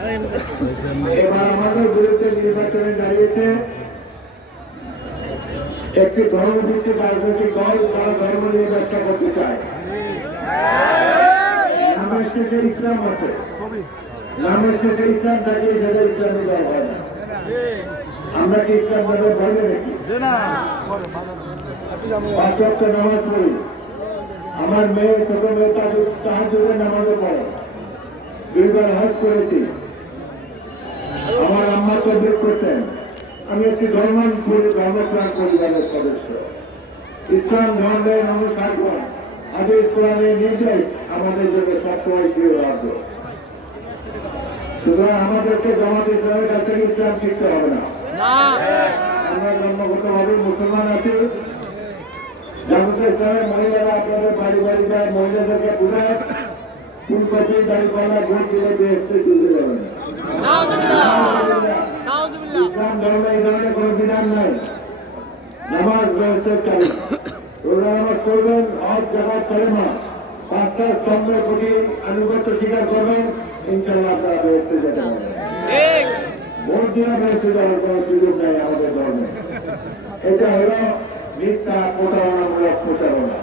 এবার আমাদের বিরুদ্ধে নির্বাচনে দাঁড়িয়েছে একটি ধর্মভিত্তিক রাজনৈতিক দল, তারা ধর্ম নিয়ে ব্যবসা করতে চায়। নামের শেষে ইসলাম আছে, নামের শেষে ইসলাম থাকিয়ে সেটা ইসলামী দল হয় না। আমরা কি ইসলাম দলের বাইরে নাকি? পাঁচ ওয়াক্ত নামাজ পড়ি, আমার মেয়ে ছোট মেয়ে তাহাজ্জুদের নামাজও পড়ে, 2 বার হজ করেছি, আমার আম্মা তদবির করতেন। আমি একটি ধর্মপ্রাণ পরিবারের সদস্য। ইসলাম ধর্মের অনুশাসন, হাদিস কোরআনের নির্দেশ আমাদের জন্য সবসময় প্রিয় রাজ্য। সুতরাং আমাদেরকে জামাত ইসলামের কাছ থেকে ইসলাম শিখতে হবে না। আমরা জন্মগতভাবে মুসলমান আছি। জামাত ইসলামের মহিলারা আপনাদের বাড়ি বাড়ি যায়, মহিলাদেরকে বুঝায় ফুলকপি দাঁড়িপাল্লা ভোট দিলে বেহেশতে চলতে যাবে না। ইসলাম ধর্মে এই ধরনের কোনো বিধান নাই। নামাজ বেহেশতে চালু, রোজা নামাজ করবেন, হজ জাকাত কালেমা 5টা স্তম্ভের প্রতি আনুগত্য স্বীকার করবেন, ইনশাআল্লাহ আপনারা বেহেশতে যেতে পারবেন। ভোট দিয়ে বেহেশতে যাওয়ার কোনো সুযোগ নেই আমাদের ধর্মে। এটা হলো মিথ্যা প্রতারণামূলক প্রচারণা।